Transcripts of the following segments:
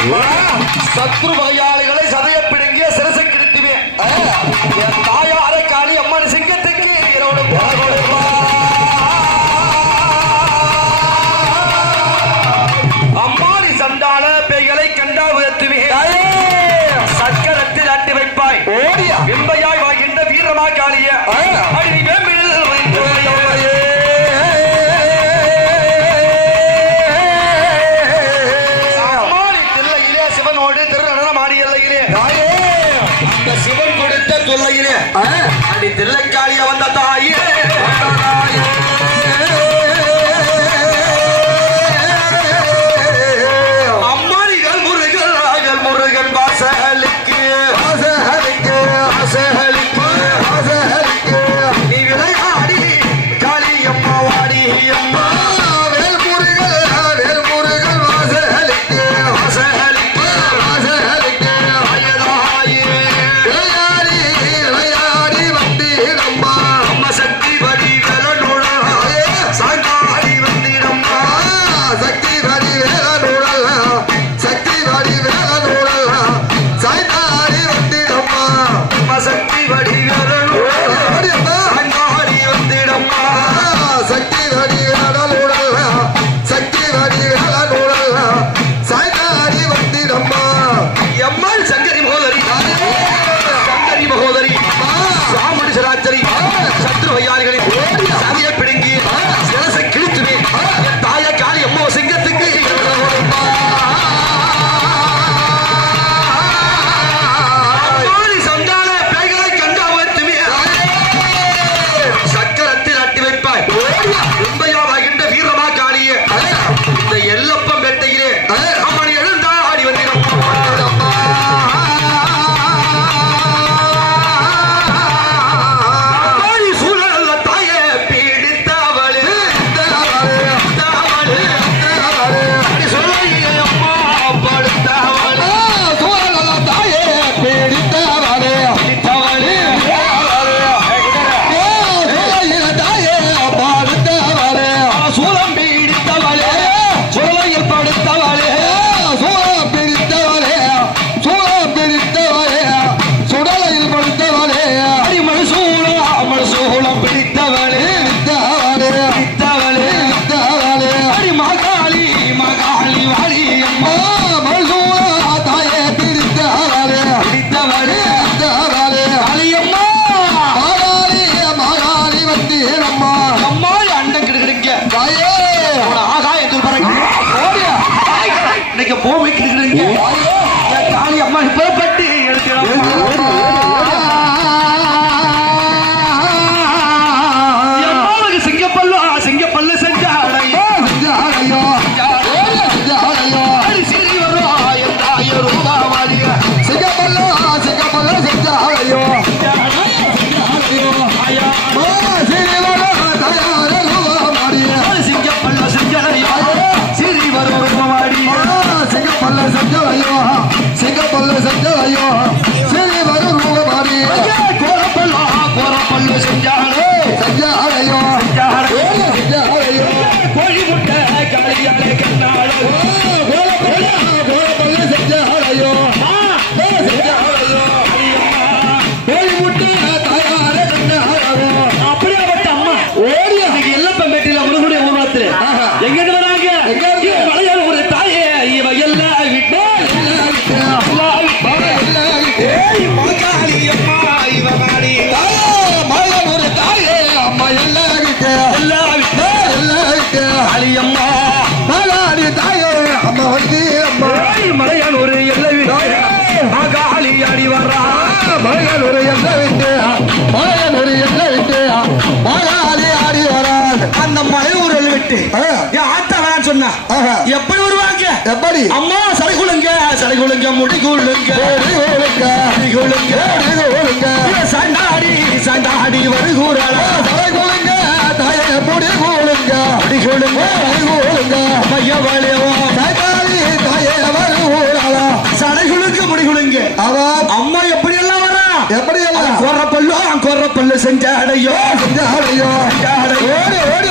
சத்ரு பகையாக அப்படி தில்லைக்காளிய வந்தா வாழாதே ஆடி வராது அந்த மலையூரில் விட்டு ஆத்தா வேணாம் சொன்னா. எப்படி வருவாங்க? எப்படி? அம்மா சரி குழுங்க சரி குழுங்க முடி குழுங்க குழுங்க சண்டாடி சண்டாடி வருகூரா சரி குழுங்க தாய முடி குழுங்க முடி குழுங்க வருகூருங்க பைய வழியவா தாய் தாய வருகூரா சடை குழுங்க முடி குழுங்க அம்மா எப்படி எப்படி குற பல்லு குற பல்லு செஞ்சாடையோ செஞ்சாடையோ ஓடி ஓடி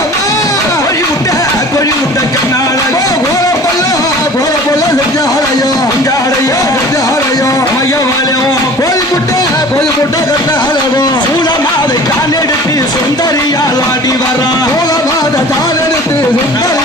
கோழி முட்டை கோழி முட்டை கண்ணாட குற பல்லு குற பல்லு செஞ்சாடையோ செஞ்சாடையோ செஞ்சாடையோ மையவாளையோ. கோழி முட்டை கோழி முட்டை கண்ணாடோ சூழமாதை காலெடுத்து சுந்தரியால் ஆடி வரா சூழமாத காலெடுத்து சுந்தரி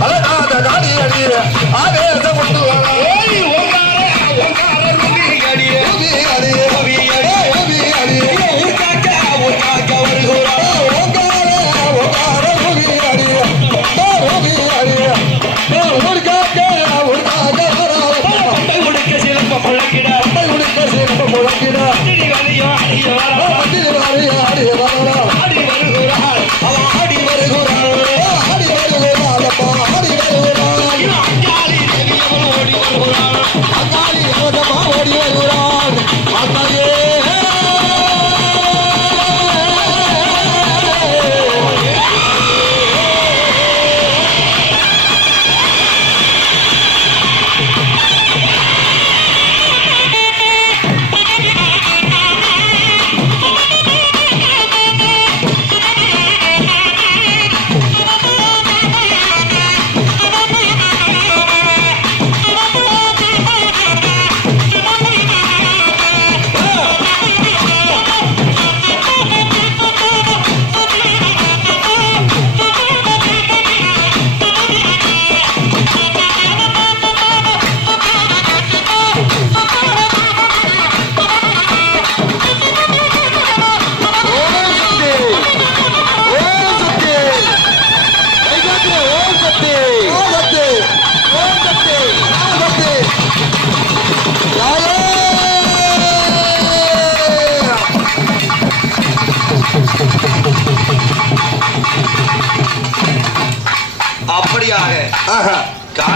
அழகாத அடி. அடி. ஆவேசம் All right.